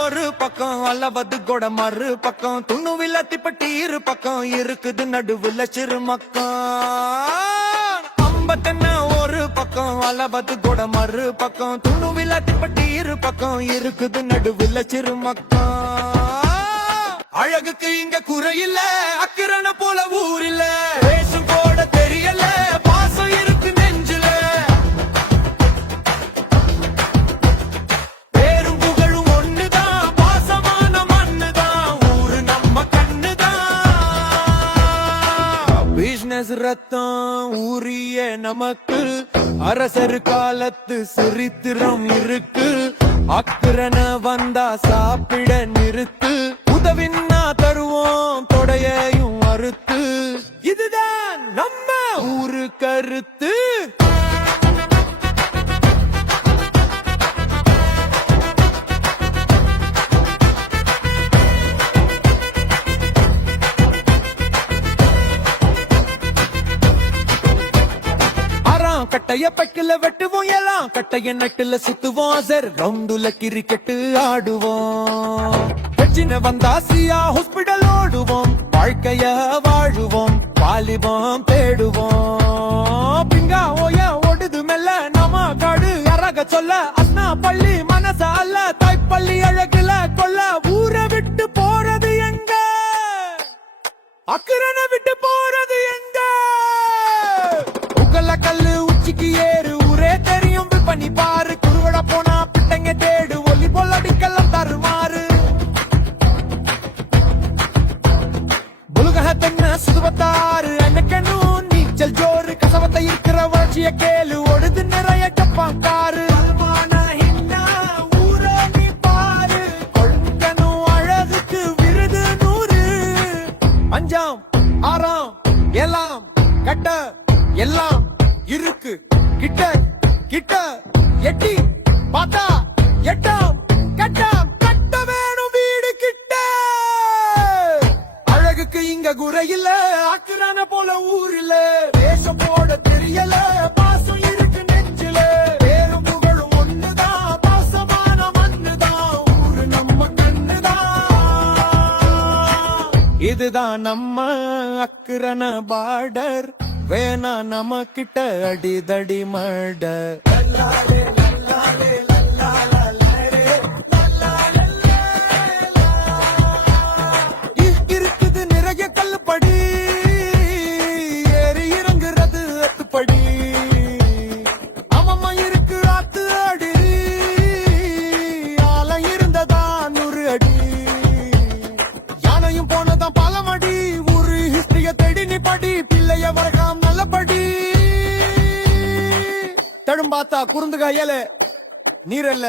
ஒரு பக்கம் அல்லவது கொட மறு பக்கம் துணுவில திப்பட்டி இரு பக்கம் இருக்குது நடுவுல சிறு மக்கம் ஒரு பக்கம் அல்லவது கொட மறு பக்கம் துணுவில திப்பட்டி இரு பக்கம் இருக்குது நடுவுல சிறு மக்கம் அழகுக்கு இங்க குறையில்ல அக்கிரண போல ஊரில்ல பேசும் கூட தெரியல பாசம் இருக்கு நெஞ்சில பேரும் புகழும் ஒண்ணுதான் பாசமான மண்ணுதான் ஊரு நம்ம கண்ணுதான் பிசினஸ் ரத்தம் ஊரிய நமக்கு அரசர் காலத்து சரித்திரம் இருக்கு அக்கிரண வந்தா சாப்பிட நிறுத்து உதவின்னா தருவோம் தொடையையும் அறுத்து இதுதான் நம்ம ஊரு கருத்து கட்டைய பக்கில வெட்டுவோம் எல்லாம் கட்டைய நட்டுல சுத்துவோம் சார் ரவுண்டுல கிரிக்கெட்டு ஆடுவோம் பிரச்சனை வந்தா சியா ஹாஸ்பிடல் ஓடுவோம் வாழ்க்கைய வாழுவோம் வாலிபம் தேடுவோம் பிங்கா ஓய ஓடுது மெல்ல நம்ம காடு அறக சொல்ல அண்ணா பள்ளி மனச அல்ல தாய்ப்பள்ளி அழகுல கொல்ல ஊரை விட்டு போறது எங்க அக்கிரணை விட்டு போறது எங்க உகல கல்லு உச்சிக்கு ஏறு ஊரே தெரியும் பண்ணி பாரு குருவட போனா பிட்டைங்க தேடு ஒலி போல் அடிக்கலாம் தருமாறு புலுகஹ தென்ன சுதுபத்தாறு அன்னைக்கணும் நீச்சல் ஜோறு கசவத்தை இருக்கிற வளர்ச்சிய கேளு ஒடுது நிறைய ஜப்பாங்காரு ஊரே நீ பாரு கொழுக்கணும் அழகுக்கு விருது 100 அஞ்சாம் ஆறாம் எல்லாம் கட்ட எல்லாம் இருக்கு கிட்ட கிட்ட எட்டி பார்த்தா எட்டாம் கட்டாம் கட்ட வேணும் வீடு கிட்ட அழகுக்கு இங்க குறையில அக்கிரான போல ஊரில வேஷம் போட தெரியல பாசம் இருக்கு நெஞ்சில பேரும் புகழும் ஒண்ணுதான் பாசமான மண்ணுதான் ஊரு நம்ம கண்ணுதான் இதுதான் நம்ம அக்கிரண பார்டர் வேணா நம்ம கிட்ட அடிதடி மட இருக்குது நிறைய கல்லுப்படி ஏறி இறங்குறது அத்துப்படி அம்மம்மா இருக்கு ஆத்து அடி ஆலம் இருந்ததா 100 அடி யானையும் போனதான் பலமடி ஒரு ஹிஸ்டரிய தேடி நீ படி பிள்ளைய வரகாம் நல்லபடி தடும்பாத்தா குறுந்துகா ஏல நீரல்ல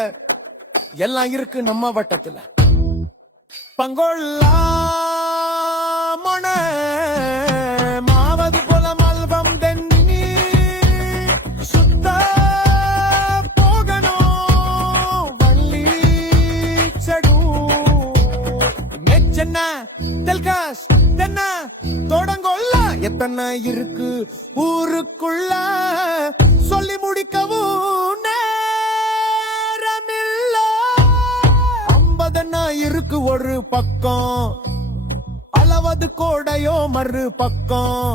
எல்லாம் இருக்கு நம்ம வட்டத்துல பங்கொள்ளா மொன மாவது போல மல்பம் தென்னி சுத்த போகணும் வள்ளி செடு மெச்சென்ன தெல்காஷ் தென்ன தொடங்கொள்ள எத்தனை இருக்கு ஊருக்குள்ள சொல்லி முடிக்கவும் நேரமில்ல 50 இருக்கு ஒரு பக்கம் அளவது கோடையோ மறு பக்கம்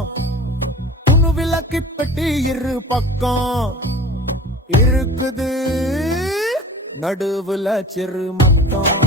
துணு விளக்கு பெட்டி இரு பக்கம் இருக்குது நடுவுல சிறு மக்கம்